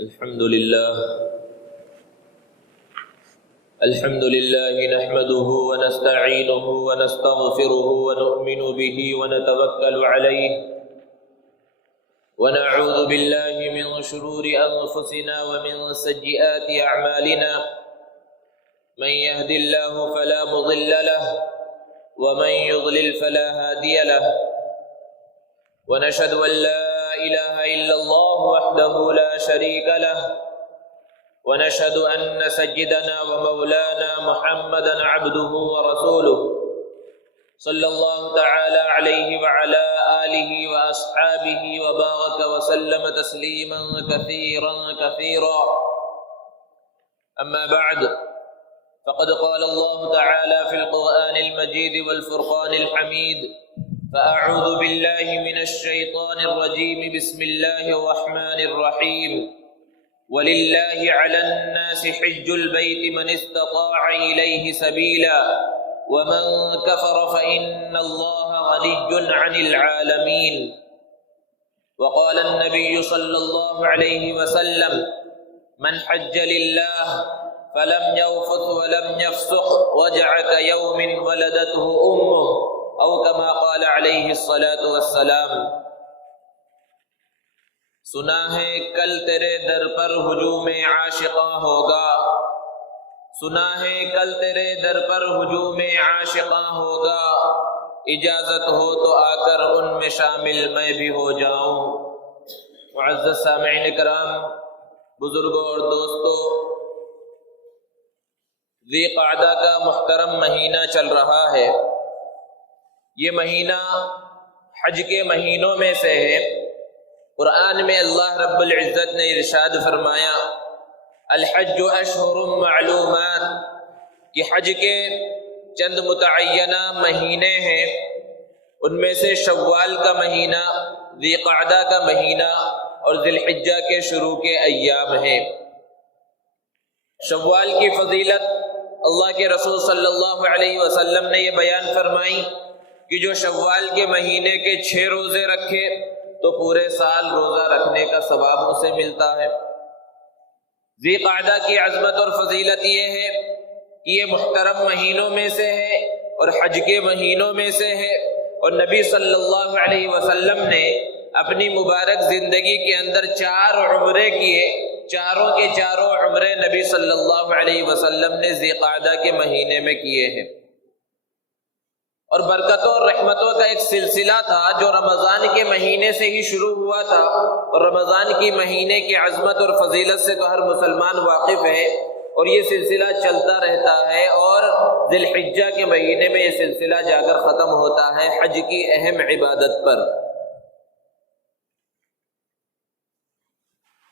الحمد لله نحمده ونستعينه ونستغفره ونؤمن به ونتوكل عليه ونعوذ بالله من شرور أنفسنا ومن سيئات أعمالنا من يهد الله فلا مضل له ومن يضلل فلا هادي له ونشهد أن لا إله إلا الله وحده لا شريك له ونشهد أن سيدنا ومولانا محمدا عبده ورسوله صلى الله تعالى عليه وعلى آله وأصحابه وبارك وسلم تسليما كثيرا أما بعد فقد قال الله تعالى في القرآن المجيد والفرقان الحميد فأعوذ بالله من الشيطان الرجيم بسم الله الرحمن الرحيم ولله على الناس حج البيت من استطاع إليه سبيلا ومن كفر فإن الله غني عن العالمين وقال النبي صلى الله عليه وسلم من حج لله فلم يرفث ولم يفسق رجع كيوم ولدته أمه او كما قال علیہ الصلاۃ والسلام۔ سنا ہے کل تیرے در پر ہجوم عاشقاں ہوگا، سنا ہے کل تیرے در پر ہجوم عاشقاں ہوگا، اجازت ہو تو آ کر ان میں شامل میں بھی ہو جاؤں۔ معزز سامعین کرام، بزرگوں اور دوستوں، ذی قعدہ کا محترم مہینہ چل رہا ہے۔ یہ مہینہ حج کے مہینوں میں سے ہے۔ قرآن میں اللہ رب العزت نے ارشاد فرمایا الحج اشہر معلومات، کہ حج کے چند متعینہ مہینے ہیں، ان میں سے شوال کا مہینہ، ذی قعدہ کا مہینہ اور ذی الحجہ کے شروع کے ایام ہیں۔ شوال کی فضیلت اللہ کے رسول صلی اللہ علیہ وسلم نے یہ بیان فرمائی کہ جو شوال کے مہینے کے 6 روزے رکھے تو پورے سال روزہ رکھنے کا ثواب اسے ملتا ہے۔ ذی قعدہ کی عظمت اور فضیلت یہ ہے کہ یہ محترم مہینوں میں سے ہے اور حج کے مہینوں میں سے ہے، اور نبی صلی اللہ علیہ وسلم نے اپنی مبارک زندگی کے اندر 4 عمرے کیے، چاروں کے چاروں عمرے نبی صلی اللہ علیہ وسلم نے ذی قعدہ کے مہینے میں کیے ہیں۔ اور برکتوں اور رحمتوں کا ایک سلسلہ تھا جو رمضان کے مہینے سے ہی شروع ہوا تھا، اور رمضان کی مہینے کی عظمت اور فضیلت سے تو ہر مسلمان واقف ہے، اور یہ سلسلہ چلتا رہتا ہے، اور ذی الحجہ کے مہینے میں یہ سلسلہ جا کر ختم ہوتا ہے حج کی اہم عبادت پر۔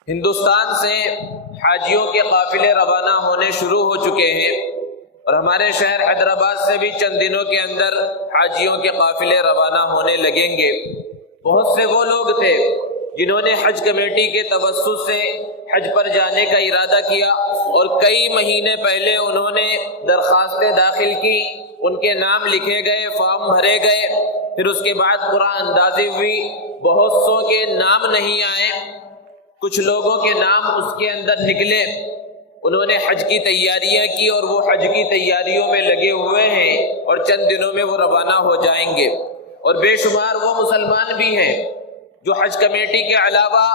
ہندوستان سے حاجیوں کے قافلے روانہ ہونے شروع ہو چکے ہیں، اور ہمارے شہر حیدرآباد سے بھی چند دنوں کے اندر حاجیوں کے قافلے روانہ ہونے لگیں گے۔ بہت سے وہ لوگ تھے جنہوں نے حج کمیٹی کے توسط سے حج پر جانے کا ارادہ کیا، اور کئی مہینے پہلے انہوں نے درخواستیں داخل کی، ان کے نام لکھے گئے، فارم بھرے گئے، پھر اس کے بعد قرعہ اندازی ہوئی، بہت سو کے نام نہیں آئے، کچھ لوگوں کے نام اس کے اندر نکلے۔ انہوں نے حج کی تیاریاں کی، اور وہ حج کی تیاریوں میں لگے ہوئے ہیں، اور چند دنوں میں وہ روانہ ہو جائیں گے۔ اور بے شمار وہ مسلمان بھی ہیں جو حج کمیٹی کے علاوہ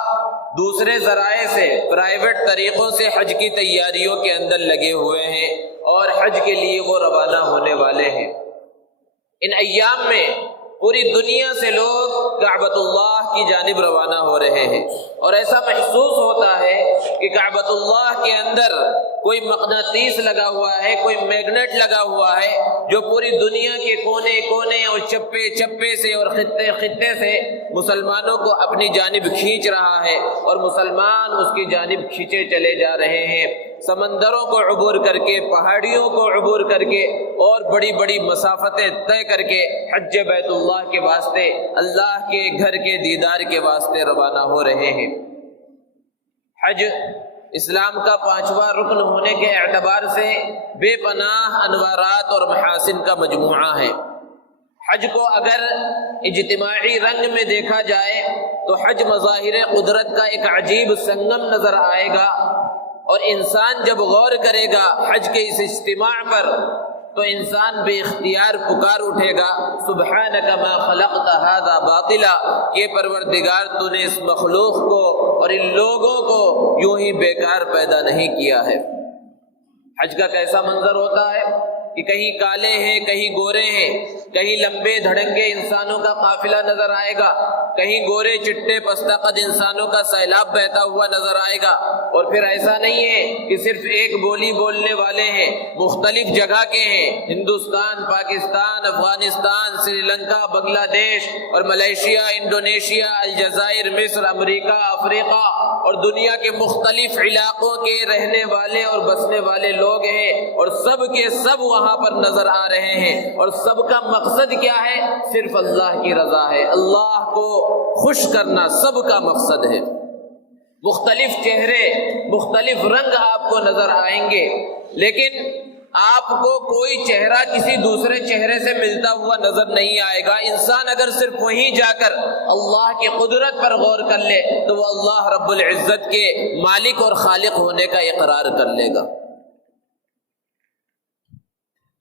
دوسرے ذرائع سے، پرائیویٹ طریقوں سے حج کی تیاریوں کے اندر لگے ہوئے ہیں، اور حج کے لیے وہ روانہ ہونے والے ہیں۔ ان ایام میں پوری دنیا سے لوگ کعبۃ اللہ کی جانب روانہ ہو رہے ہیں، اور ایسا محسوس ہوتا ہے کہ کعبۃ اللہ کے اندر کوئی مقناطیس لگا ہوا ہے، کوئی میگنیٹ لگا ہوا ہے، جو پوری دنیا کے کونے کونے اور چپے چپے سے اور خطے خطے سے مسلمانوں کو اپنی جانب کھینچ رہا ہے، اور مسلمان اس کی جانب کھینچے چلے جا رہے ہیں، سمندروں کو عبور کر کے، پہاڑیوں کو عبور کر کے، اور بڑی بڑی مسافتیں طے کر کے حج بیت اللہ کے واسطے، اللہ کے گھر کے دیدار کے واسطے روانہ ہو رہے ہیں۔ حج اسلام کا 5واں رکن ہونے کے اعتبار سے بے پناہ انوارات اور محاسن کا مجموعہ ہے۔ حج کو اگر اجتماعی رنگ میں دیکھا جائے تو حج مظاہر قدرت کا ایک عجیب سنگم نظر آئے گا، اور انسان جب غور کرے گا حج کے اس اجتماع پر تو انسان بے اختیار پکار اٹھے گا، سبحانک ما خلقت ھذا باطلا، کہ پروردگار تو نے اس مخلوق کو اور ان لوگوں کو یوں ہی بیکار پیدا نہیں کیا ہے۔ حج کا کیسا منظر ہوتا ہے کہ کہیں کالے ہیں، کہیں گورے ہیں، کہیں لمبے دھڑنگے انسانوں کا قافلہ نظر آئے گا، کہیں گورے چٹے پستہ قد انسانوں کا سیلاب بہتا ہوا نظر آئے گا۔ اور پھر ایسا نہیں ہے کہ صرف ایک بولی بولنے والے ہیں، مختلف جگہ کے ہیں، ہندوستان، پاکستان، افغانستان، سری لنکا، بنگلہ دیش اور ملیشیا، انڈونیشیا، الجزائر، مصر، امریکہ، افریقہ اور دنیا کے مختلف علاقوں کے رہنے والے اور بسنے والے لوگ ہیں، اور سب کے سب وہاں پر نظر آ رہے ہیں، اور سب کا مقصد کیا ہے؟ صرف اللہ کی رضا ہے، اللہ کو خوش کرنا سب کا مقصد ہے۔ مختلف چہرے، مختلف رنگ آپ کو نظر آئیں گے، لیکن آپ کو کوئی چہرہ کسی دوسرے چہرے سے ملتا ہوا نظر نہیں آئے گا۔ انسان اگر صرف وہیں جا کر اللہ کی قدرت پر غور کر لے تو وہ اللہ رب العزت کے مالک اور خالق ہونے کا اقرار کر لے گا۔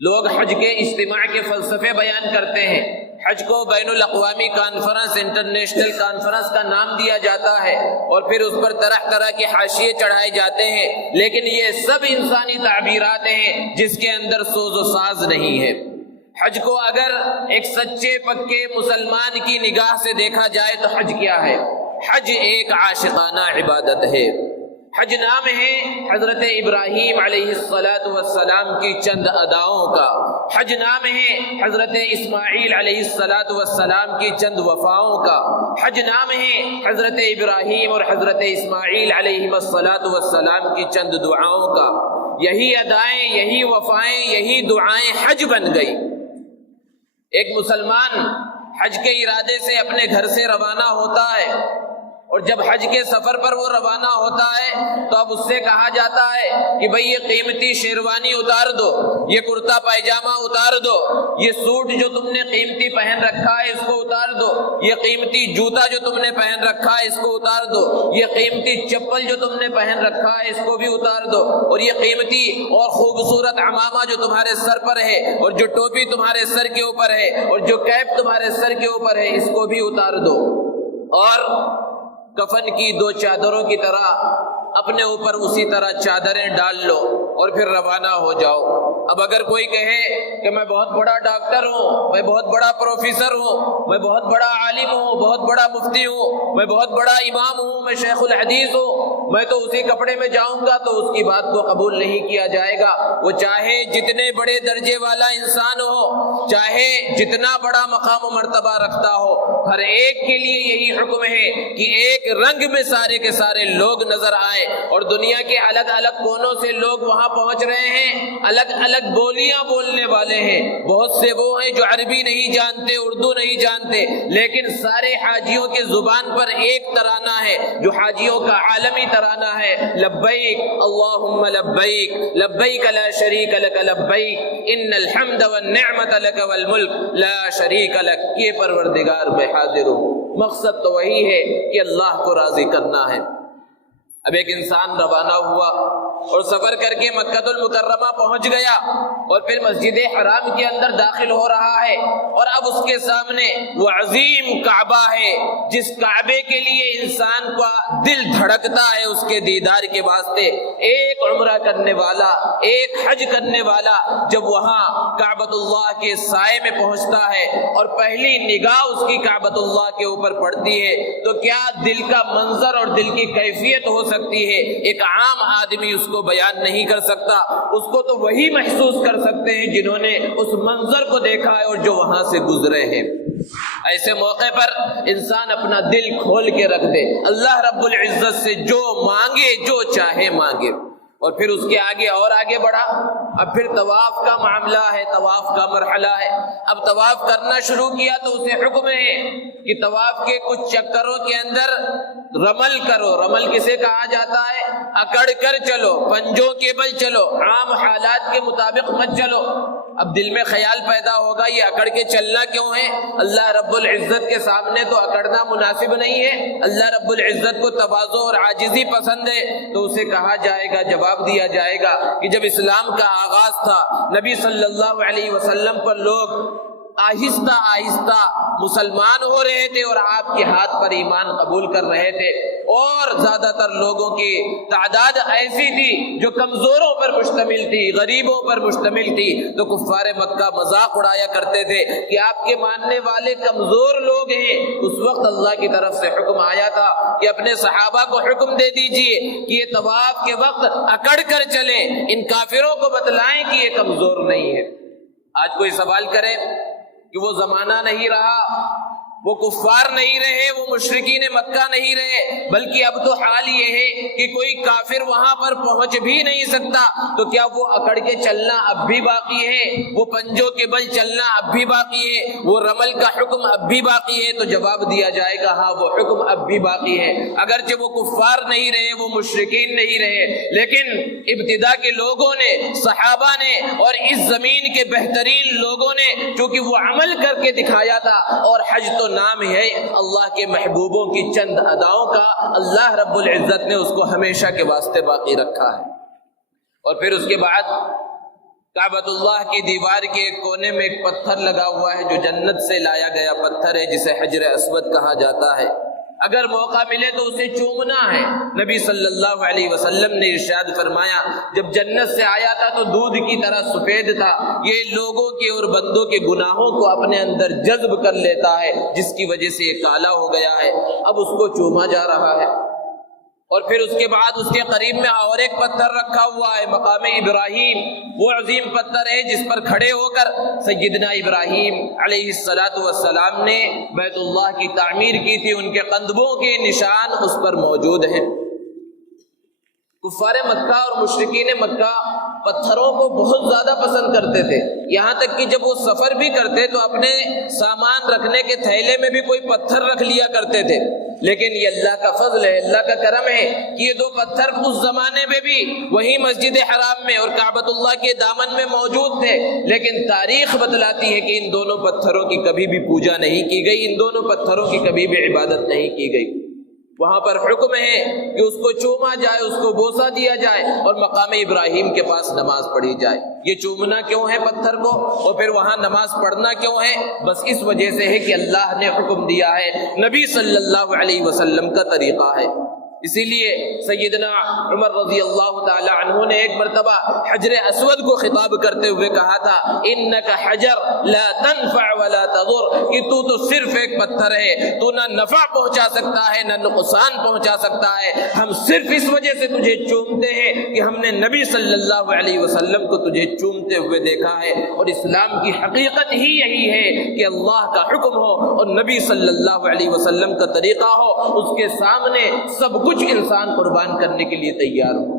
لوگ حج کے اجتماع کے فلسفے بیان کرتے ہیں، حج کو بین الاقوامی کانفرنس، انٹرنیشنل کانفرنس کا نام دیا جاتا ہے، اور پھر اس پر طرح طرح کے حاشیے چڑھائے جاتے ہیں، لیکن یہ سب انسانی تعبیرات ہیں جس کے اندر سوز و ساز نہیں ہے۔ حج کو اگر ایک سچے پکے مسلمان کی نگاہ سے دیکھا جائے تو حج کیا ہے؟ حج ایک عاشقانہ عبادت ہے۔ حج نام ہے حضرت ابراہیم علیہ السلام کی چند اداؤں کا، حج نام ہے حضرت اسماعیل علیہ السلام کی چند وفاؤں کا، حج نام ہے حضرت ابراہیم اور حضرت اسماعیل علیہ السلام کی چند دعاؤں کا۔ یہی ادائیں، یہی وفائیں، یہی دعائیں حج بن گئی۔ ایک مسلمان حج کے ارادے سے اپنے گھر سے روانہ ہوتا ہے، اور جب حج کے سفر پر وہ روانہ ہوتا ہے تو اب اس سے کہا جاتا ہے کہ بھئی یہ قیمتی شیروانی اتار دو، یہ کرتا پائجامہ اتار دو، یہ سوٹ جو تم نے قیمتی پہن رکھا ہے اس کو اتار دو، یہ قیمتی جوتا جو تم نے پہن رکھا ہے اس کو اتار دو، یہ قیمتی چپل جو تم نے پہن رکھا ہے اس کو بھی اتار دو، اور یہ قیمتی اور خوبصورت عمامہ جو تمہارے سر پر ہے، اور جو ٹوپی تمہارے سر کے اوپر ہے، اور جو کیپ تمہارے سر کے اوپر ہے اس کو بھی اتار دو، اور کفن کی دو چادروں کی طرح اپنے اوپر اسی طرح چادریں ڈال لو اور پھر روانہ ہو جاؤ۔ اب اگر کوئی کہے کہ میں بہت بڑا ڈاکٹر ہوں، میں بہت بڑا پروفیسر ہوں، میں بہت بڑا عالم ہوں، بہت بڑا مفتی ہوں، میں بہت بڑا امام ہوں، میں شیخ الحدیث ہوں، میں تو اسی کپڑے میں جاؤں گا، تو اس کی بات کو قبول نہیں کیا جائے گا۔ وہ چاہے جتنے بڑے درجے والا انسان ہو، چاہے جتنا بڑا مقام و مرتبہ رکھتا ہو، ہر ایک کے لیے یہی حکم ہے کہ ایک رنگ میں سارے کے سارے لوگ نظر آئے، اور دنیا کے الگ الگ کونوں سے لوگ وہاں پہنچ رہے ہیں، الگ الگ بولیاں بولنے والے ہیں، بہت سے وہ ہیں جو عربی نہیں جانتے، اردو نہیں جانتے، لیکن سارے حاجیوں کے زبان پر ایک ترانہ ہے جو حاجیوں کا عالمی ترانہ ہے، لبیک اللہم لبیک، لبیک لا شریک لک لبیک، ان الحمد والنعمت لک والملک لا شریک لک۔ یہ پروردگار میں حاضر ہوں، مقصد تو وہی ہے کہ اللہ کو راضی کرنا ہے۔ اب ایک انسان روانہ ہوا اور سفر کر کے مکہ المکرمہ پہنچ گیا، اور پھر مسجد حرام کے اندر داخل ہو رہا ہے، اور اب اس کے سامنے وہ عظیم کعبہ ہے جس کعبے کے لیے انسان کا دل دھڑکتا ہے اس کے دیدار کے واسطے۔ ایک عمرہ کرنے والا، ایک حج کرنے والا جب وہاں کعبۃ اللہ کے سائے میں پہنچتا ہے اور پہلی نگاہ اس کی کعبۃ اللہ کے اوپر پڑتی ہے تو کیا دل کا منظر اور دل کی کیفیت ہو سکتی ہے؟ ایک عام آدمی اس کو بیان نہیں کر سکتا، اس کو تو وہی محسوس کر سکتے ہیں جنہوں نے اس منظر کو دیکھا ہے اور جو وہاں سے گزرے ہیں۔ ایسے موقع پر انسان اپنا دل کھول کے رکھ دے، اللہ رب العزت سے جو مانگے، جو چاہے مانگے۔ اور پھر اس کے آگے اور آگے بڑھا. اب پھر طواف کا معاملہ ہے، طواف کا مرحلہ ہے. اب طواف کرنا شروع کیا تو اسے حکم ہے کہ طواف کے کچھ چکروں کے اندر رمل کرو. رمل کسے کہا جاتا ہے؟ اکڑ کر چلو، پنجوں کے بل چلو، عام حالات کے مطابق مت چلو. اب دل میں خیال پیدا ہوگا یہ اکڑ کے چلنا کیوں ہے؟ اللہ رب العزت کے سامنے تو اکڑنا مناسب نہیں ہے. اللہ رب العزت کو تواضع اور عاجزی پسند ہے. تو اسے کہا جائے گا، جواب دیا جائے گا کہ جب اسلام کا آغاز تھا، نبی صلی اللہ علیہ وسلم پر لوگ آہستہ آہستہ مسلمان ہو رہے تھے اور آپ کے ہاتھ پر ایمان قبول کر رہے تھے، اور زیادہ تر لوگوں کی تعداد ایسی تھی جو کمزوروں پر مشتمل تھی، غریبوں پر مشتمل تھی. تو کفار مکہ مذاق اڑایا کرتے تھے کہ آپ کے ماننے والے کمزور لوگ ہیں. اس وقت اللہ کی طرف سے حکم آیا تھا کہ اپنے صحابہ کو حکم دے دیجئے کہ یہ طواف کے وقت اکڑ کر چلیں، ان کافروں کو بتلائیں کہ یہ کمزور نہیں ہے. آج کوئی سوال کرے کہ وہ زمانہ نہیں رہا، وہ کفار نہیں رہے، وہ مشرکین مکہ نہیں رہے، بلکہ اب تو حال یہ ہے کہ کوئی کافر وہاں پر پہنچ بھی نہیں سکتا، تو کیا وہ اکڑ کے چلنا اب بھی باقی ہے؟ وہ پنجوں کے بل چلنا اب بھی باقی ہے؟ وہ رمل کا حکم اب بھی باقی ہے؟ تو جواب دیا جائے گا ہاں، وہ حکم اب بھی باقی ہے. اگرچہ وہ کفار نہیں رہے، وہ مشرکین نہیں رہے، لیکن ابتدا کے لوگوں نے، صحابہ نے اور اس زمین کے بہترین لوگوں نے چونکہ وہ عمل کر کے دکھایا تھا، اور حج تو نام ہے اللہ کے محبوبوں کی چند اداؤں کا، اللہ رب العزت نے اس کو ہمیشہ کے واسطے باقی رکھا ہے. اور پھر اس کے بعد کعبۃ اللہ کی دیوار کے ایک کونے میں ایک پتھر لگا ہوا ہے جو جنت سے لایا گیا پتھر ہے، جسے حجر اسود کہا جاتا ہے. اگر موقع ملے تو اسے چومنا ہے. نبی صلی اللہ علیہ وسلم نے ارشاد فرمایا جب جنت سے آیا تھا تو دودھ کی طرح سفید تھا، یہ لوگوں کے اور بندوں کے گناہوں کو اپنے اندر جذب کر لیتا ہے، جس کی وجہ سے یہ کالا ہو گیا ہے. اب اس کو چوما جا رہا ہے. اور پھر اس کے بعد اس کے قریب میں اور ایک پتھر رکھا ہوا ہے، مقام ابراہیم. وہ عظیم پتھر ہے جس پر کھڑے ہو کر سیدنا ابراہیم علیہ السلام نے بیت اللہ کی تعمیر کی تھی. ان کے قدموں کے نشان اس پر موجود ہیں. کفار مکہ اور مشرکین مکہ پتھروں کو بہت زیادہ پسند کرتے تھے، یہاں تک کہ جب وہ سفر بھی کرتے تو اپنے سامان رکھنے کے تھیلے میں بھی کوئی پتھر رکھ لیا کرتے تھے. لیکن یہ اللہ کا فضل ہے، اللہ کا کرم ہے کہ یہ دو پتھر اس زمانے میں بھی وہی مسجد حرام میں اور کعبۃ اللہ کے دامن میں موجود تھے. لیکن تاریخ بتلاتی ہے کہ ان دونوں پتھروں کی کبھی بھی پوجا نہیں کی گئی، ان دونوں پتھروں کی کبھی بھی عبادت نہیں کی گئی. وہاں پر حکم ہے کہ اس کو چوما جائے، اس کو بوسہ دیا جائے اور مقام ابراہیم کے پاس نماز پڑھی جائے. یہ چومنا کیوں ہے پتھر کو اور پھر وہاں نماز پڑھنا کیوں ہے؟ بس اس وجہ سے ہے کہ اللہ نے حکم دیا ہے، نبی صلی اللہ علیہ وسلم کا طریقہ ہے. اسی لیے سیدنا عمر رضی اللہ تعالی عنہ نے ایک مرتبہ حجر اسود کو خطاب کرتے ہوئے کہا تھا انک حجر لا تنفع ولا تضر، کہ تو صرف ایک پتھر ہے، تو نہ نفع پہنچا سکتا ہے نہ نقصان پہنچا سکتا ہے. ہم صرف اس وجہ سے تجھے چومتے ہیں کہ ہم نے نبی صلی اللہ علیہ وسلم کو تجھے چومتے ہوئے دیکھا ہے. اور اسلام کی حقیقت ہی یہی ہے کہ اللہ کا حکم ہو اور نبی صلی اللہ علیہ وسلم کا طریقہ ہو، اس کے سامنے سب کچھ انسان قربان کرنے کے لیے تیار ہو.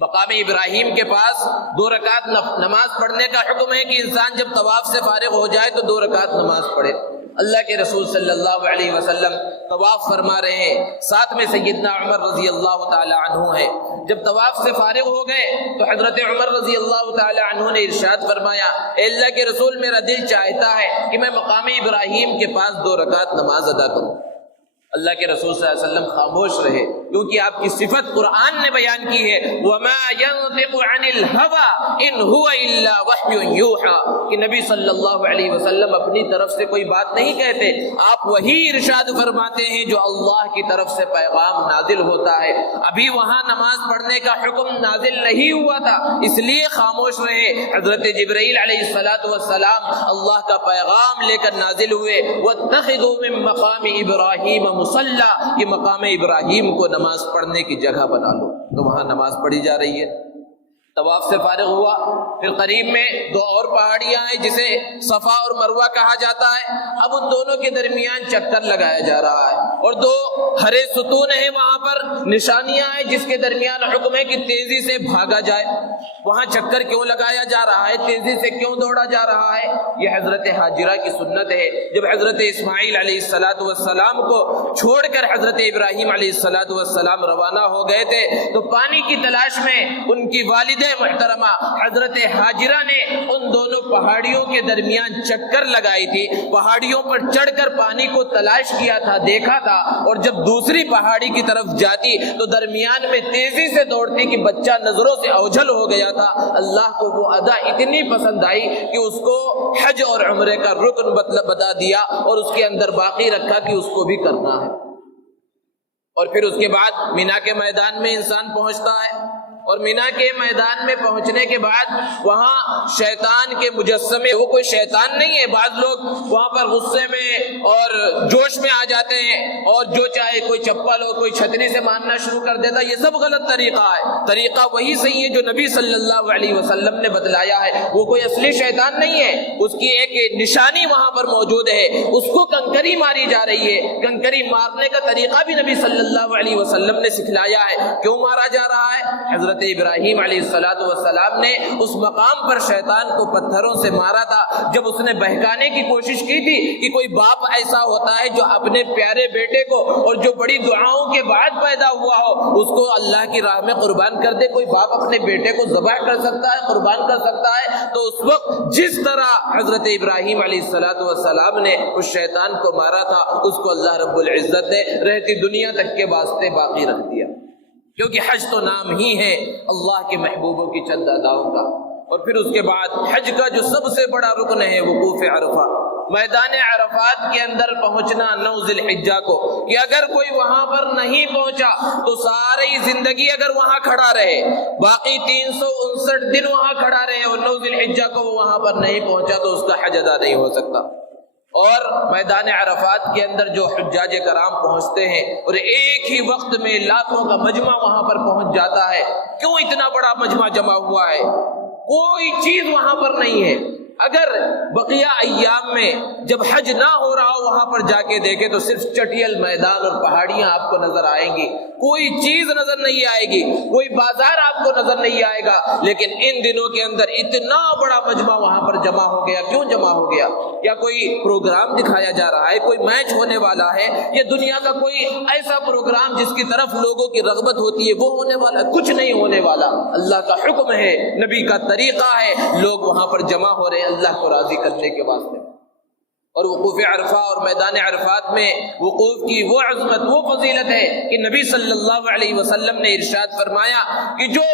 مقام ابراہیم کے پاس 2 رکعت نماز پڑھنے کا حکم ہے کہ انسان جب طواف سے فارغ ہو جائے تو 2 رکعت نماز پڑھے. اللہ کے رسول صلی اللہ علیہ وسلم طواف فرما رہے ہیں، ساتھ میں سیدنا عمر رضی اللہ تعالی عنہ ہے. جب طواف سے فارغ ہو گئے تو حضرت عمر رضی اللہ تعالی عنہ نے ارشاد فرمایا اے اللہ کے رسول، میرا دل چاہتا ہے کہ میں مقام ابراہیم کے پاس 2 رکعت نماز ادا کروں. اللہ کے رسول صلی اللہ علیہ وسلم خاموش رہے، کیونکہ آپ کی صفت قرآن نے بیان کی ہے وَمَا يَنطِقُ عَنِ الْهَوَىٰ إِنْ هُوَ إِلَّا وَحْيٌ يُوحَىٰ، کہ نبی صلی اللہ علیہ وسلم اپنی طرف سے کوئی بات نہیں کہتے، آپ وہی ارشاد فرماتے ہیں جو اللہ کی طرف سے پیغام نازل ہوتا ہے. ابھی وہاں نماز پڑھنے کا حکم نازل نہیں ہوا تھا، اس لیے خاموش رہے. حضرت جبرائیل علیہ السلام اللہ کا پیغام لے کر نازل ہوئے وَاتَّخِذُوا مِن مَّقَامِ إِبْرَاهِيمَ مصلی، کہ مقام ابراہیم کو نماز پڑھنے کی جگہ بنا لو. تو وہاں نماز پڑھی جا رہی ہے. طواف سے فارغ ہوا، پھر قریب میں دو اور پہاڑیاں ہیں جسے صفا اور مروہ کہا جاتا ہے۔ اب ان دونوں کے درمیان چکر لگایا جا رہا ہے، اور دو ہرے ستون ہیں، وہاں پر نشانیاں ہیں جس کے درمیان حکم ہے کہ تیزی سے بھاگا جائے۔ وہاں چکر کیوں لگایا جا رہا ہے، تیزی سے کیوں دوڑا جا رہا ہے؟ یہ حضرت ہاجرہ کی سنت ہے۔ جب حضرت اسماعیل علیہ السلام کو چھوڑ کر حضرت ابراہیم علیہ السلام روانہ ہو گئے تھے تو پانی کی تلاش میں ان کی والدہ محترمہ حضرت ہاجرہ نے ان دونوں پہاڑیوں کے درمیان چکر لگائی تھی، پہاڑیوں پر چڑھ کر پانی کو تلاش کیا تھا، دیکھا تھا، اور جب دوسری پہاڑی کی طرف جاتی تو درمیان میں تیزی سے دوڑتی کہ بچہ نظروں سے اوجھل ہو گیا تھا۔ اللہ کو وہ ادا اتنی پسند آئی کہ اس کو حج اور عمرے کا رکن بتا دیا اور اس کے اندر باقی رکھا کہ اس کو بھی کرنا ہے۔ اور پھر اس کے بعد مینا کے میدان میں انسان پہنچتا ہے، اور مینا کے میدان میں پہنچنے کے بعد وہاں شیطان کے مجسمے، وہ کوئی شیطان نہیں ہے، بعض لوگ وہاں پر غصے میں اور جوش میں آ جاتے ہیں اور جو چاہے کوئی چپل ہو کوئی چھتری سے مارنا شروع کر دیتا، یہ سب غلط طریقہ ہے۔ طریقہ وہی صحیح ہے جو نبی صلی اللہ علیہ وسلم نے بتلایا ہے، وہ کوئی اصلی شیطان نہیں ہے، اس کی ایک نشانی وہاں پر موجود ہے، اس کو کنکری ماری جا رہی ہے۔ کنکری مارنے کا طریقہ بھی نبی صلی اللہ علیہ وسلم نے سکھلایا ہے۔ کیوں مارا جا رہا ہے؟ حضرت ابراہیم علیہ السلام نے اس مقام پر شیطان کو پتھروں سے مارا تھا جب اس نے بہکانے کی کوشش کی تھی کہ کوئی باپ ایسا ہوتا ہے جو اپنے پیارے بیٹے کو، اور جو بڑی دعاؤں کے بعد پیدا ہوا ہو، اس کو اللہ کی راہ میں قربان کر دے۔ کوئی باپ اپنے بیٹے کو ذبح کر سکتا ہے، قربان کر سکتا ہے؟ تو اس وقت جس طرح حضرت ابراہیم علیہ السلام نے اس شیطان کو مارا تھا، اس کو اللہ رب العزت نے رہتی دنیا تک کے واسطے باقی رکھ دیا، کیونکہ حج تو نام ہی ہے اللہ کے محبوبوں کی چند اداؤں کا۔ اور پھر اس کے بعد حج کا جو سب سے بڑا رکن ہے وقوف عرفہ، میدان عرفات کے اندر پہنچنا 9 ذی الحجہ کو، کہ اگر کوئی وہاں پر نہیں پہنچا تو ساری زندگی اگر وہاں کھڑا رہے، باقی 359 دن وہاں کھڑا رہے اور 9 ذی الحجہ کو وہ وہاں پر نہیں پہنچا تو اس کا حج ادا نہیں ہو سکتا۔ اور میدان عرفات کے اندر جو حجاج کرام پہنچتے ہیں اور ایک ہی وقت میں لاکھوں کا مجمع وہاں پر پہنچ جاتا ہے۔ کیوں اتنا بڑا مجمع جمع ہوا ہے؟ کوئی چیز وہاں پر نہیں ہے۔ اگر بقیہ ایام میں جب حج نہ ہو رہا ہو وہاں پر جا کے دیکھیں تو صرف چٹیل میدان اور پہاڑیاں آپ کو نظر آئیں گی، کوئی چیز نظر نہیں آئے گی، کوئی بازار آپ کو نظر نہیں آئے گا۔ لیکن ان دنوں کے اندر اتنا بڑا مجمع وہاں پر جمع ہو گیا۔ کیوں جمع ہو گیا؟ یا کوئی پروگرام دکھایا جا رہا ہے، کوئی میچ ہونے والا ہے، یا دنیا کا کوئی ایسا پروگرام جس کی طرف لوگوں کی رغبت ہوتی ہے وہ ہونے والا؟ کچھ نہیں ہونے والا۔ اللہ کا حکم ہے، نبی کا طریقہ ہے، لوگ وہاں پر جمع ہو رہے ہیں اللہ کو راضی کرنے کے واسطے۔ اور وقوف عرفہ اور میدان عرفات میں وقوف کی وہ عظمت، وہ فضیلت ہے کہ نبی صلی اللہ علیہ وسلم نے ارشاد فرمایا کہ جو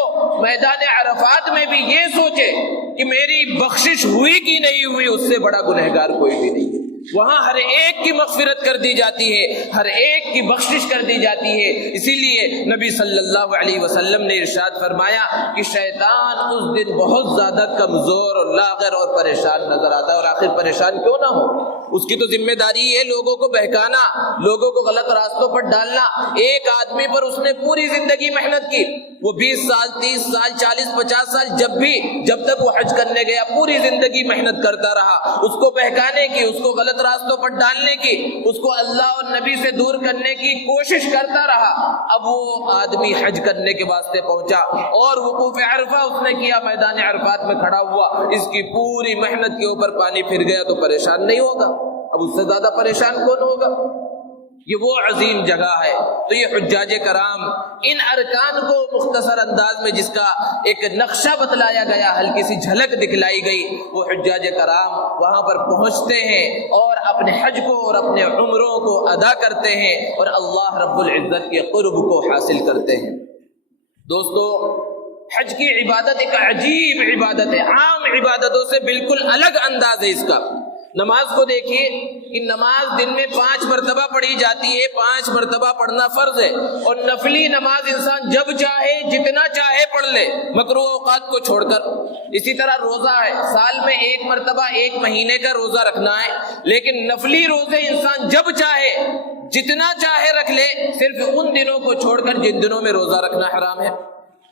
میدان عرفات میں بھی یہ سوچے کہ میری بخشش ہوئی کہ نہیں ہوئی، اس سے بڑا گنہگار کوئی بھی نہیں ہے۔ وہاں ہر ایک کی مغفرت کر دی جاتی ہے، ہر ایک کی بخشش کر دی جاتی ہے۔ اسی لیے نبی صلی اللہ علیہ وسلم نے ارشاد فرمایا کہ شیطان اس دن بہت زیادہ کمزور اور لاغر اور پریشان نظر آتا ہے۔ اور آخر پریشان کیوں نہ ہو؟ اس کی تو ذمہ داری ہے لوگوں کو بہکانا، لوگوں کو غلط راستوں پر ڈالنا۔ ایک آدمی پر اس نے پوری زندگی محنت کی، وہ 20 سال 30 سال 40 50 سال جب تک وہ حج کرنے گیا پوری زندگی محنت کرتا رہا، اس کو بہکانے کی، اس کو غلط راستوں پر ڈالنے کی، اس کو اللہ اور نبی سے دور کرنے کی کوشش کرتا رہا۔ اب وہ آدمی حج کرنے کے واسطے پہنچا اور وقوف عرفہ اس نے کیا، میدان عرفات میں کھڑا ہوا، اس کی پوری محنت کے اوپر پانی پھر گیا تو پریشان نہیں ہوگا؟ اب اس سے زیادہ پریشان کون ہوگا؟ یہ وہ عظیم جگہ ہے۔ تو یہ حجاج کرام ان ارکان کو مختصر انداز میں جس کا ایک نقشہ بتلایا گیا، ہلکی سی جھلک دکھلائی گئی، وہ حجاج کرام وہاں پر پہنچتے ہیں اور اپنے حج کو اور اپنے عمروں کو ادا کرتے ہیں اور اللہ رب العزت کے قرب کو حاصل کرتے ہیں۔ دوستو، حج کی عبادت ایک عجیب عبادت ہے، عام عبادتوں سے بالکل الگ انداز ہے اس کا۔ نماز کو دیکھیے کہ نماز دن میں 5 مرتبہ پڑھی جاتی ہے، 5 مرتبہ پڑھنا فرض ہے، اور نفلی نماز انسان جب چاہے جتنا چاہے پڑھ لے، مکروہ اوقات کو چھوڑ کر۔ اسی طرح روزہ ہے، سال میں 1 مرتبہ 1 مہینے کا روزہ رکھنا ہے، لیکن نفلی روزے انسان جب چاہے جتنا چاہے رکھ لے، صرف ان دنوں کو چھوڑ کر جن دنوں میں روزہ رکھنا حرام ہے۔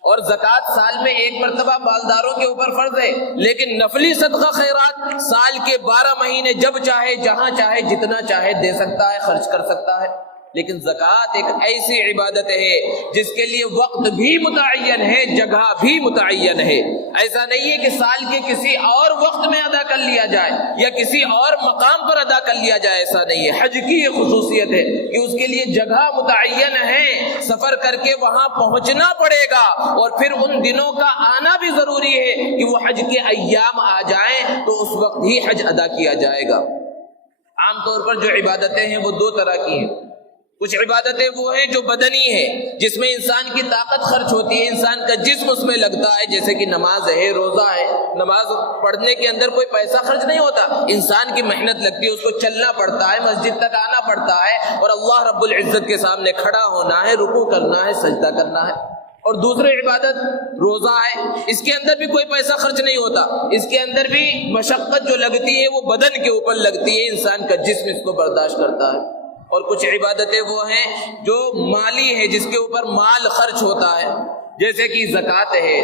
اور زکوٰۃ سال میں ایک مرتبہ مالداروں کے اوپر فرض ہے، لیکن نفلی صدقہ خیرات سال کے 12 مہینے جب چاہے جہاں چاہے جتنا چاہے دے سکتا ہے، خرچ کر سکتا ہے۔ لیکن زکوٰۃ ایک ایسی عبادت ہے جس کے لیے وقت بھی متعین ہے، جگہ بھی متعین ہے۔ ایسا نہیں ہے کہ سال کے کسی اور وقت میں ادا کر لیا جائے یا کسی اور مقام پر ادا کر لیا جائے، ایسا نہیں ہے۔ حج کی یہ خصوصیت ہے کہ اس کے لیے جگہ متعین ہے، سفر کر کے وہاں پہنچنا پڑے گا، اور پھر ان دنوں کا آنا بھی ضروری ہے کہ وہ حج کے ایام آ جائیں تو اس وقت ہی حج ادا کیا جائے گا۔ عام طور پر جو عبادتیں ہیں وہ 2 طرح کی ہیں۔ کچھ عبادتیں وہ ہیں جو بدنی ہے، جس میں انسان کی طاقت خرچ ہوتی ہے، انسان کا جسم اس میں لگتا ہے، جیسے کہ نماز ہے، روزہ ہے۔ نماز پڑھنے کے اندر کوئی پیسہ خرچ نہیں ہوتا، انسان کی محنت لگتی ہے، اس کو چلنا پڑتا ہے، مسجد تک آنا پڑتا ہے، اور اللہ رب العزت کے سامنے کھڑا ہونا ہے، رکوع کرنا ہے، سجدہ کرنا ہے۔ اور دوسری عبادت روزہ ہے، اس کے اندر بھی کوئی پیسہ خرچ نہیں ہوتا، اس کے اندر بھی مشقت جو لگتی ہے وہ بدن کے اوپر لگتی ہے، انسان کا جسم اس کو برداشت کرتا ہے۔ اور کچھ عبادتیں وہ ہیں جو مالی ہے، جس کے اوپر مال خرچ ہوتا ہے، جیسے کہ زکوٰۃ ہے،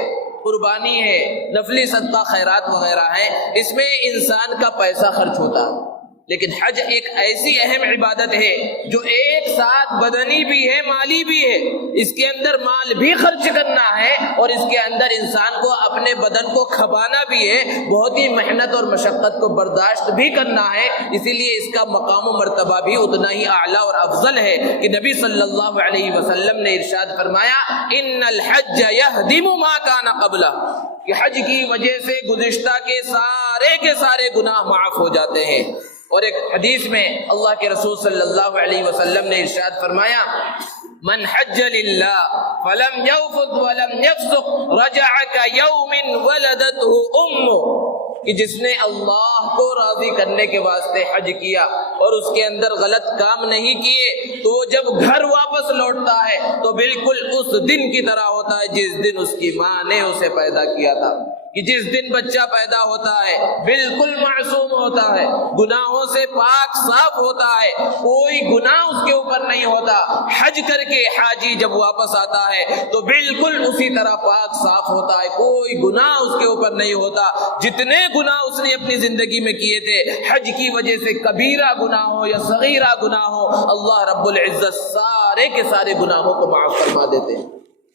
قربانی ہے، نفلی صدقہ خیرات وغیرہ ہے، اس میں انسان کا پیسہ خرچ ہوتا ہے۔ لیکن حج ایک ایسی اہم عبادت ہے جو ایک ساتھ بدنی بھی ہے، مالی بھی ہے، اس کے اندر مال بھی خرچ کرنا ہے اور اس کے اندر انسان کو اپنے بدن کو کھپانا بھی ہے، بہت ہی محنت اور مشقت کو برداشت بھی کرنا ہے۔ اسی لیے اس کا مقام و مرتبہ بھی اتنا ہی اعلیٰ اور افضل ہے کہ نبی صلی اللہ علیہ وسلم نے ارشاد فرمایا ان الحج یہدم ما کان قبلہ، کہ حج کی وجہ سے گزشتہ کے سارے گناہ معاف ہو جاتے ہیں۔ اور ایک حدیث میں اللہ کے رسول صلی اللہ علیہ وسلم نے ارشاد فرمایا من حج للہ فلم یفث ولم یفسق رجع کیوم ولدته امہ، کہ جس نے اللہ کو راضی کرنے کے واسطے حج کیا اور اس کے اندر غلط کام نہیں کیے تو وہ جب گھر واپس لوٹتا ہے تو بالکل اس دن کی طرح ہوتا ہے جس دن اس کی ماں نے اسے پیدا کیا تھا، کہ جس دن بچہ پیدا ہوتا ہے بالکل معصوم ہوتا ہے، گناہوں سے پاک صاف ہوتا ہے، کوئی گناہ اس کے اوپر نہیں ہوتا۔ حج کر کے حاجی جب واپس آتا ہے تو بالکل اسی طرح پاک صاف ہوتا ہے، کوئی گناہ اس کے اوپر نہیں ہوتا۔ جتنے گناہ اس نے اپنی زندگی میں کیے تھے، حج کی وجہ سے کبیرہ گناہ ہو یا صغیرہ گناہ ہو، اللہ رب العزت سارے کے سارے گناہوں کو معاف فرما دیتے ہیں۔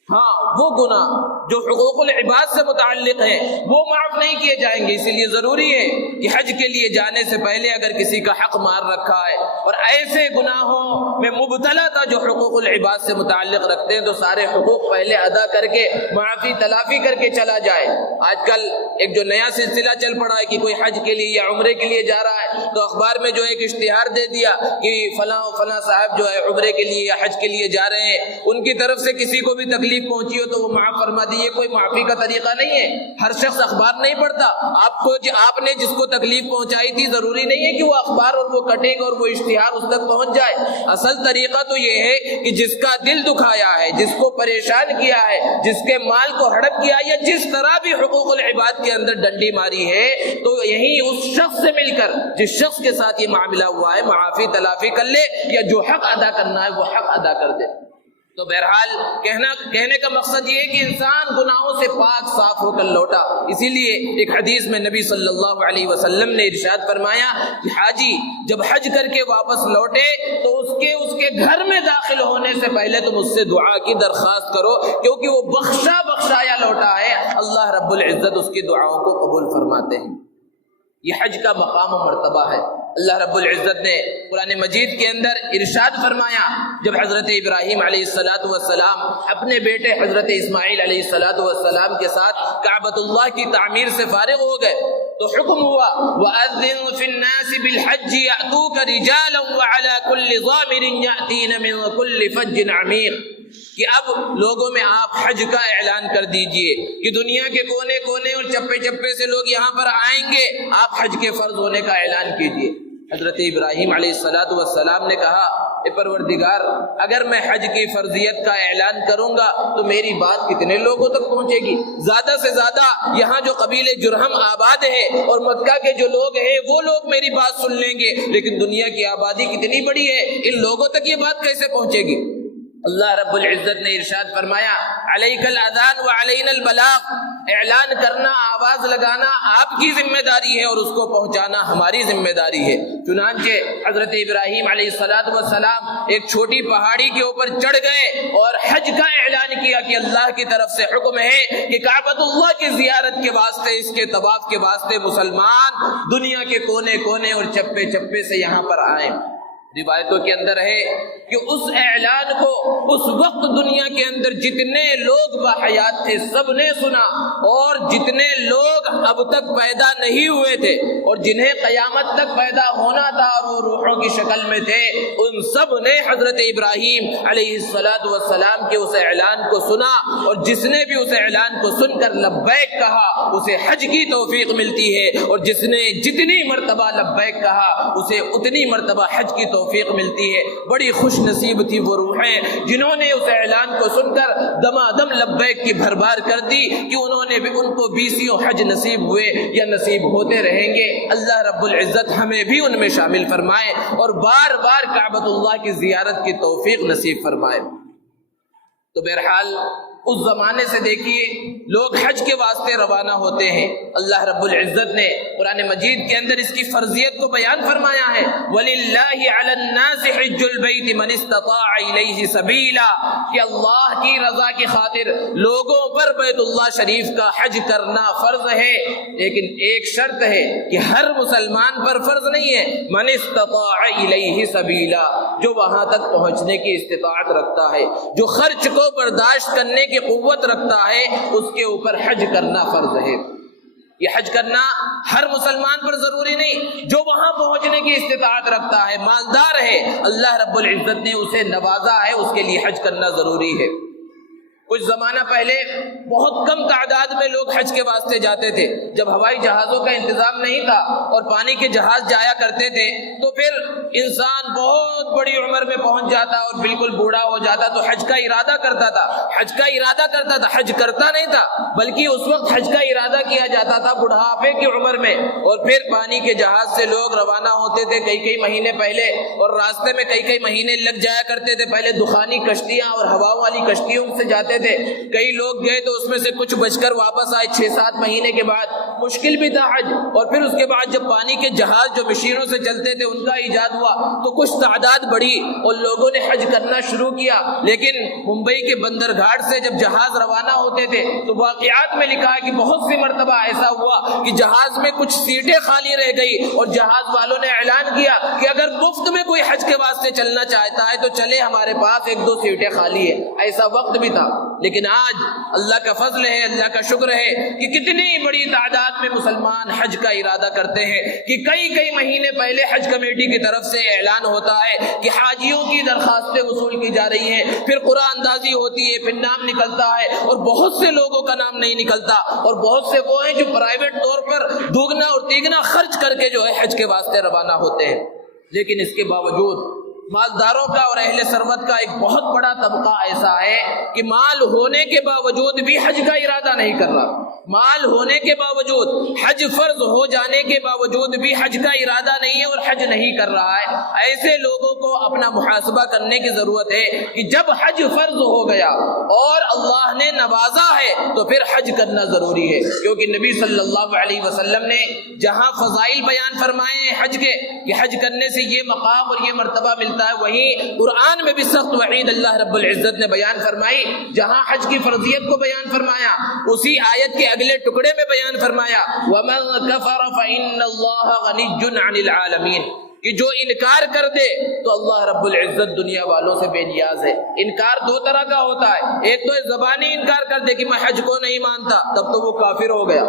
ہاں، وہ گناہ جو حقوق العباد سے متعلق ہیں وہ معاف نہیں کیے جائیں گے۔ اسی لیے ضروری ہے کہ حج کے لیے جانے سے پہلے اگر کسی کا حق مار رکھا ہے اور ایسے گناہوں میں مبتلا تھا جو حقوق العباد سے متعلق رکھتے ہیں تو سارے حقوق پہلے ادا کر کے معافی تلافی کر کے چلا جائے۔ آج کل ایک جو نیا سلسلہ چل پڑا ہے کہ کوئی حج کے لیے یا عمرے کے لیے جا رہا ہے تو اخبار میں جو ایک اشتہار دے دیا کہ فلاں فلاں صاحب جو ہے عمرے کے لیے یا حج کے لیے جا رہے ہیں، ان کی طرف سے کسی کو بھی تکلیف پہنچی ہو تو وہ معاف فرما دی۔ یہ کوئی معافی کا طریقہ نہیں ہے۔ ہر شخص اخبار نہیں پڑھتا، آپ نے جس کو تکلیف پہنچائی تھی ضروری نہیں ہے کہ وہ اخبار اور وہ کٹنگ اور وہ اشتہار اس تک پہنچ جائے۔ اصل طریقہ تو یہ ہے کہ جس کا دل دکھایا ہے، جس کو پریشان کیا ہے، جس کے مال کو ہڑپ کیا یا جس طرح بھی حقوق العباد کے اندر ڈنڈی ماری ہے، تو یہی اس شخص سے مل کر جس شخص کے ساتھ یہ معاملہ ہوا ہے معافی تلافی کر لے یا جو حق ادا کرنا ہے وہ حق ادا کر دے۔ تو بہرحال کہنے کا مقصد یہ ہے کہ انسان گناہوں سے پاک صاف ہو کر لوٹا۔ اسی لیے ایک حدیث میں نبی صلی اللہ علیہ وسلم نے ارشاد فرمایا کہ حاجی جب حج کر کے واپس لوٹے تو اس کے گھر میں داخل ہونے سے پہلے تم اس سے دعا کی درخواست کرو، کیونکہ وہ بخشایا لوٹا ہے، اللہ رب العزت اس کی دعاؤں کو قبول فرماتے ہیں۔ یہ حج کا مقام و مرتبہ ہے۔ اللہ رب العزت نے قرآن مجید کے اندر ارشاد فرمایا جب حضرت ابراہیم علیہ السلام اپنے بیٹے حضرت اسماعیل علیہ السلام کے ساتھ کعبۃ اللہ کی تعمیر سے فارغ ہو گئے تو حکم ہوا وَأَذِّن فِي النَّاسِ بِالْحَجِّ يَأْتُوكَ رِجَالًا وَعَلَى كُلِّ ضَامِرٍ يَأْتِينَ مِنْ كُلِّ فَجٍّ عَمِيقٍ، کہ اب لوگوں میں آپ حج کا اعلان کر دیجئے کہ دنیا کے کونے کونے اور چپے چپے سے لوگ یہاں پر آئیں گے، آپ حج کے فرض ہونے کا اعلان کیجئے۔ حضرت ابراہیم علیہ السلام نے کہا اے پروردگار، اگر میں حج کی فرضیت کا اعلان کروں گا تو میری بات کتنے لوگوں تک پہنچے گی؟ زیادہ سے زیادہ یہاں جو قبیلے جرہم آباد ہے اور مکہ کے جو لوگ ہیں وہ لوگ میری بات سن لیں گے، لیکن دنیا کی آبادی کتنی بڑی ہے، ان لوگوں تک یہ بات کیسے پہنچے گی؟ اللہ رب العزت نے ارشاد فرمایا علیک الاذان وعلینا البلاغ، اعلان کرنا، آواز لگانا آپ کی ذمہ داری ہے اور اس کو پہنچانا ہماری ذمہ داری ہے۔ چنانچہ حضرت ابراہیم علیہ السلام ایک چھوٹی پہاڑی کے اوپر چڑھ گئے اور حج کا اعلان کیا کہ اللہ کی طرف سے حکم ہے کہ کعبۃ اللہ کی زیارت کے واسطے، اس کے طواف کے واسطے مسلمان دنیا کے کونے کونے اور چپے چپے سے یہاں پر آئیں۔ روایتوں کے اندر ہے کہ اس اعلان کو اس وقت دنیا کے اندر جتنے لوگ باحیات تھے سب نے سنا، اور جتنے لوگ اب تک پیدا نہیں ہوئے تھے اور جنہیں قیامت تک پیدا ہونا تھا اور وہ روحوں کی شکل میں تھے، ان سب نے حضرت ابراہیم علیہ السلام کے اس اعلان کو سنا، اور جس نے بھی اس اعلان کو سن کر لبیک کہا اسے حج کی توفیق ملتی ہے، اور جس نے جتنی مرتبہ لبیک کہا اسے اتنی مرتبہ حج کی توفیق ملتی ہے۔ بڑی خوش نصیب تھی وہ روحیں جنہوں نے اس اعلان کو سن کر دمادم لبیک کی بھربار کر دی کہ انہوں نے بھی، ان کو بیسیوں حج نصیب ہوئے یا نصیب ہوتے رہیں گے۔ اللہ رب العزت ہمیں بھی ان میں شامل فرمائے اور بار بار کعبۃ اللہ کی زیارت کی توفیق نصیب فرمائے۔ تو بہرحال اس زمانے سے دیکھیے لوگ حج کے واسطے روانہ ہوتے ہیں۔ اللہ رب العزت نے قرآن مجید کے اندر اس کی فرضیت کو بیان فرمایا ہے، وَلِلَّهِ عَلَى النَّاسِ حِجُّ الْبَيْتِ مَنِ اسْتَطَاعَ إِلَيْهِ سَبِيلًا، کہ اللہ کی رضا کی خاطر لوگوں پر بیت اللہ شریف کا حج کرنا فرض ہے، لیکن ایک شرط ہے کہ ہر مسلمان پر فرض نہیں ہے۔ مَنِ اسْتَطَاعَ إِلَيْهِ سَبِيلًا، جو وہاں تک پہنچنے کی استطاعت رکھتا ہے، جو خرچ کو برداشت کرنے کی قوت رکھتا ہے، اس کے اوپر حج کرنا فرض ہے۔ یہ حج کرنا ہر مسلمان پر ضروری نہیں، جو وہاں پہنچنے کی استطاعت رکھتا ہے، مالدار ہے، اللہ رب العزت نے اسے نوازا ہے، اس کے لیے حج کرنا ضروری ہے۔ کچھ زمانہ پہلے بہت کم تعداد میں لوگ حج کے واسطے جاتے تھے۔ جب ہوائی جہازوں کا انتظام نہیں تھا اور پانی کے جہاز جایا کرتے تھے تو پھر انسان بہت بڑی عمر میں پہنچ جاتا اور بالکل بوڑھا ہو جاتا تو حج کا ارادہ کرتا تھا، حج کرتا نہیں تھا، بلکہ اس وقت حج کا ارادہ کیا جاتا تھا بڑھاپے کی عمر میں، اور پھر پانی کے جہاز سے لوگ روانہ ہوتے تھے کئی مہینے پہلے، اور راستے میں کئی مہینے لگ جایا کرتے تھے۔ پہلے دخانی کشتیاں اور ہواؤں والی کشتیوں سے جاتے تھے، کئی لوگ گئے تو اس میں سے کچھ بچ کر واپس آئے 6-7 مہینے کے بعد۔ مشکل بھی تھا حج، اور پھر اس کے بعد جب پانی کے جہاز جو مشینوں سے چلتے تھے ان کا ایجاد ہوا تو کچھ تعداد بڑھی اور لوگوں نے حج کرنا شروع کیا۔ لیکن ممبئی کے بندر گھاٹ سے جب جہاز روانہ ہوتے تھے تو واقعات میں لکھا ہے کہ بہت سی مرتبہ ایسا ہوا کہ جہاز میں کچھ سیٹیں خالی رہ گئی اور جہاز والوں نے اعلان کیا کہ اگر مفت میں کوئی حج کے واسطے چلنا چاہتا ہے تو چلے، ہمارے پاس 1-2 سیٹیں خالی ہے۔ ایسا وقت بھی تھا، لیکن آج اللہ کا فضل ہے، اللہ کا شکر ہے کہ کتنی بڑی تعداد میں مسلمان حج کا ارادہ کرتے ہیں کہ کئی مہینے پہلے حج کمیٹی کی طرف سے اعلان ہوتا ہے کہ حاجیوں کی درخواستیں وصول کی جا رہی ہیں، پھر قرآن اندازی ہوتی ہے، پھر نام نکلتا ہے، اور بہت سے لوگوں کا نام نہیں نکلتا، اور بہت سے وہ ہیں جو پرائیویٹ طور پر دوگنا اور تیگنا خرچ کر کے جو ہے حج کے واسطے روانہ ہوتے ہیں۔ لیکن اس کے باوجود مالداروں کا اور اہل ثروت کا ایک بہت بڑا طبقہ ایسا ہے کہ مال ہونے کے باوجود بھی حج کا ارادہ نہیں کر رہا، مال ہونے کے باوجود، حج فرض ہو جانے کے باوجود بھی حج کا ارادہ نہیں ہے اور حج نہیں کر رہا ہے۔ ایسے لوگوں کو اپنا محاسبہ کرنے کی ضرورت ہے کہ جب حج فرض ہو گیا اور اللہ نے نوازا ہے تو پھر حج کرنا ضروری ہے، کیونکہ نبی صلی اللہ علیہ وسلم نے جہاں فضائل بیان فرمائے ہیں حج کے کہ حج کرنے سے یہ مقام اور یہ مرتبہ ملتا ہے، وہیں قرآن میں بھی سخت وعید اللہ رب العزت نے بیان فرمائی۔ جہاں حج کی فرضیت کو بیان فرمایا اسی آیت کے اگلے ٹکڑے میں بیان فرمایا وَمَن كَفَرَ فَإِنَّ اللَّهَ غَنِيٌّ عَنِ الْعَالَمِينَ، کہ جو انکار کر دے تو اللہ رب العزت دنیا والوں سے بے نیاز ہے۔ انکار 2 طرح کا ہوتا ہے، ایک تو زبانی انکار کر دے کہ میں حج کو نہیں مانتا، تب تو وہ کافر ہو گیا،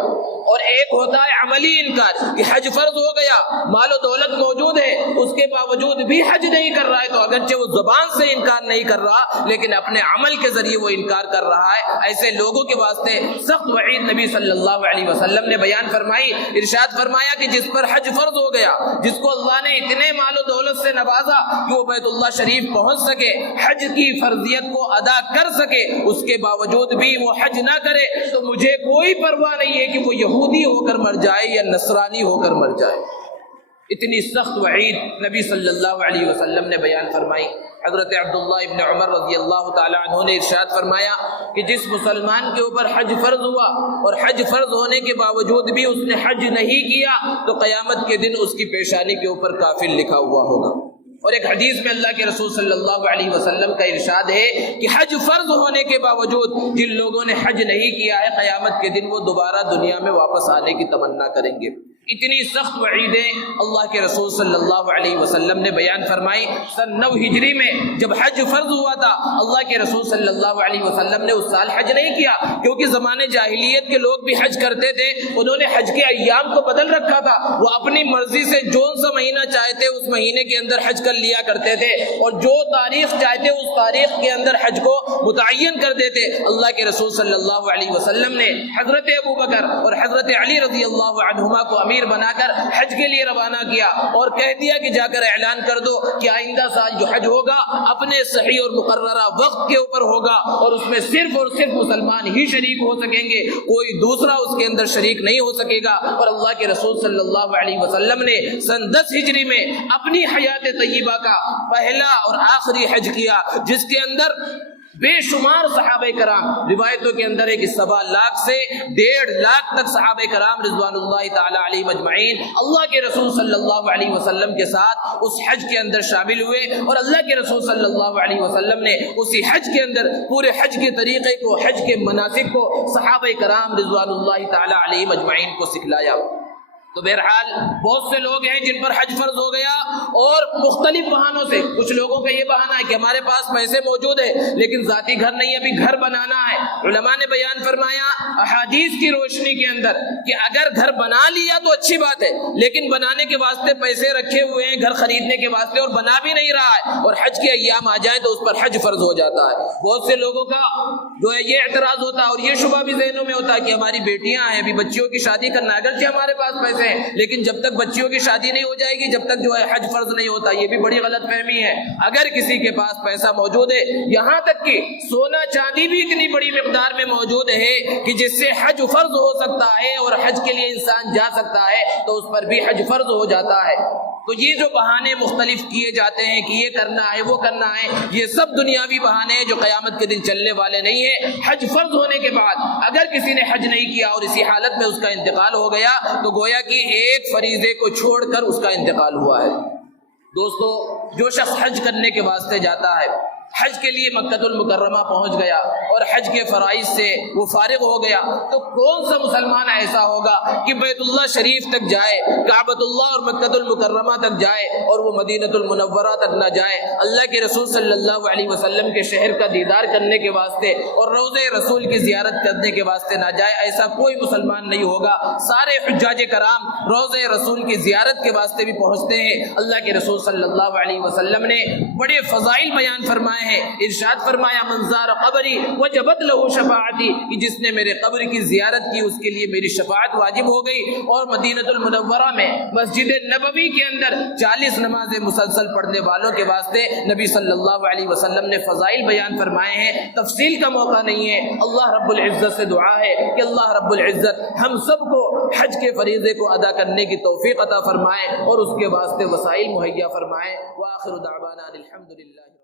اور ایک ہوتا ہے عملی انکار کہ حج فرض ہو گیا، مال و دولت موجود ہے، اس کے باوجود بھی حج نہیں کر رہا ہے، تو اگرچہ وہ زبان سے انکار نہیں کر رہا لیکن اپنے عمل کے ذریعے وہ انکار کر رہا ہے۔ ایسے لوگوں کے واسطے سخت وعید نبی صلی اللہ علیہ وسلم نے بیان فرمائی۔ ارشاد فرمایا کہ جس پر حج فرض ہو گیا، جس کو اللہ نے اتنے مال و دولت سے نوازا کہ وہ بیت اللہ شریف پہنچ سکے، حج کی فرضیت کو ادا کر سکے، اس کے باوجود بھی وہ حج نہ کرے تو مجھے کوئی پرواہ نہیں ہے کہ وہ یہودی ہو کر مر جائے یا نصرانی ہو کر مر جائے۔ اتنی سخت وعید نبی صلی اللہ علیہ وسلم نے بیان فرمائی۔ حضرت عبداللہ ابن عمر رضی اللہ تعالی عنہ نے ارشاد فرمایا کہ جس مسلمان کے اوپر حج فرض ہوا اور حج فرض ہونے کے باوجود بھی اس نے حج نہیں کیا تو قیامت کے دن اس کی پیشانی کے اوپر کافر لکھا ہوا ہوگا۔ اور ایک حدیث میں اللہ کے رسول صلی اللہ علیہ وسلم کا ارشاد ہے کہ حج فرض ہونے کے باوجود جن لوگوں نے حج نہیں کیا ہے قیامت کے دن وہ دوبارہ دنیا میں واپس آنے کی تمنا کریں گے۔ اتنی سخت وعیدیں اللہ کے رسول صلی اللہ علیہ وسلم نے بیان فرمائی۔ سن 9 ہجری میں جب حج فرض ہوا تھا اللہ کے رسول صلی اللہ علیہ وسلم نے اس سال حج نہیں کیا، کیونکہ زمانے جاہلیت کے لوگ بھی حج کرتے تھے، انہوں نے حج کے ایام کو بدل رکھا تھا، وہ اپنی مرضی سے جون سا مہینہ چاہتے اس مہینے کے اندر حج کر لیا کرتے تھے، اور جو تاریخ چاہتے اس تاریخ کے اندر حج کو متعین کر دیتے۔ اللہ کے رسول صلی اللہ علیہ وسلم نے حضرت ابو بکر اور حضرت علی رضی اللہ عنہما کو امیر بنا کر حج کے لیے روانہ کیا اور کہہ دیا کہ جا کر اعلان کر دو کہ آئندہ سال جو حج ہوگا اپنے صحیح اور مقررہ وقت کے اوپر ہوگا، اور اس میں صرف اور صرف مسلمان ہی شریک ہو سکیں گے، کوئی دوسرا اس کے اندر شریک نہیں ہو سکے گا۔ اور اللہ کے رسول صلی اللہ علیہ وسلم نے سن 10 ہجری میں اپنی حیات طیبہ کا پہلا اور آخری حج کیا، جس کے اندر بے شمار صحابہ کرام، روایتوں کے اندر ہے کہ 1.25 لاکھ سے 1.5 لاکھ تک صحابہ کرام رضوان اللہ تعالی علیہم اجمعین اللہ کے رسول صلی اللہ علیہ وسلم کے ساتھ اس حج کے اندر شامل ہوئے، اور اللہ کے رسول صلی اللہ علیہ وسلم نے اسی حج کے اندر پورے حج کے طریقے کو، حج کے مناسک کو صحابہ کرام رضوان اللہ تعالی علیہم اجمعین کو سکھلایا۔ تو بہرحال بہت سے لوگ ہیں جن پر حج فرض ہو گیا، اور مختلف بہانوں سے، کچھ لوگوں کا یہ بہانہ ہے کہ ہمارے پاس پیسے موجود ہیں لیکن ذاتی گھر نہیں، ابھی گھر بنانا ہے۔ علماء نے بیان فرمایا احادیث کی روشنی کے اندر کہ اگر گھر بنا لیا تو اچھی بات ہے، لیکن بنانے کے واسطے پیسے رکھے ہوئے ہیں گھر خریدنے کے واسطے اور بنا بھی نہیں رہا ہے، اور حج کے ایام آ جائیں تو اس پر حج فرض ہو جاتا ہے۔ بہت سے لوگوں کا جو ہے یہ اعتراض ہوتا ہے اور یہ شبہ بھی ذہنوں میں ہوتا ہے کہ ہماری بیٹیاں ہیں، ابھی بچیوں کی شادی کرنا، اگرچہ ہمارے پاس پیسے ہیں لیکن جب تک بچیوں کی شادی نہیں ہو جائے گی جب تک جو ہے حج فرض نہیں ہوتا۔ یہ بھی بڑی غلط فہمی ہے۔ اگر کسی کے پاس پیسہ موجود ہے، یہاں تک کہ سونا چاندی بھی اتنی بڑی مقدار میں موجود ہے کہ جس سے حج فرض ہو سکتا ہے اور حج کے لیے انسان جا سکتا ہے، تو اس پر بھی حج فرض ہو جاتا ہے۔ تو یہ جو بہانے مختلف کیے جاتے ہیں کہ یہ کرنا ہے وہ کرنا ہے، یہ سب دنیاوی بہانے ہیں جو قیامت کے دن چلنے والے نہیں ہیں۔ حج فرض ہونے کے بعد اگر کسی نے حج نہیں کیا اور اسی حالت میں اس کا انتقال ہو گیا تو گویا کہ ایک فریضے کو چھوڑ کر اس کا انتقال ہوا ہے۔ دوستو، جو شخص حج کرنے کے واسطے جاتا ہے، حج کے لیے مکہ المکرمہ پہنچ گیا اور حج کے فرائض سے وہ فارغ ہو گیا، تو کون سا مسلمان ایسا ہوگا کہ بیت اللہ شریف تک جائے، کعبۃ اللہ اور مکہ المکرمہ تک جائے اور وہ مدینہ المنورہ تک نہ جائے، اللہ کے رسول صلی اللہ علیہ وسلم کے شہر کا دیدار کرنے کے واسطے اور روضہ رسول کی زیارت کرنے کے واسطے نہ جائے؟ ایسا کوئی مسلمان نہیں ہوگا۔ سارے حجاج کرام روضہ رسول کی زیارت کے واسطے بھی پہنچتے ہیں۔ اللہ کے رسول صلی اللہ علیہ وسلم نے بڑے فضائل بیان فرمائے ہیں۔ ارشاد فرمایا من زار قبری وجبت له شفاعتی، کہ جس نے میرے قبر کی زیارت کی اس کے لیے میری شفاعت واجب ہو گئی۔ اور مدینہ المنورہ میں مسجد نبوی کے اندر 40 نمازیں مسلسل پڑھنے والوں کے واسطے نبی صلی اللہ علیہ وسلم نے فضائل بیان فرمائے ہیں۔ تفصیل کا موقع نہیں ہے، اللہ رب العزت سے دعا ہے کہ اللہ رب العزت ہم سب کو حج کے فریضے کو ادا کرنے کی توفیق عطا فرمائے اور اس کے واسطے وسائل مہیا فرمائے۔ وآخر دعوانا الحمدللہ۔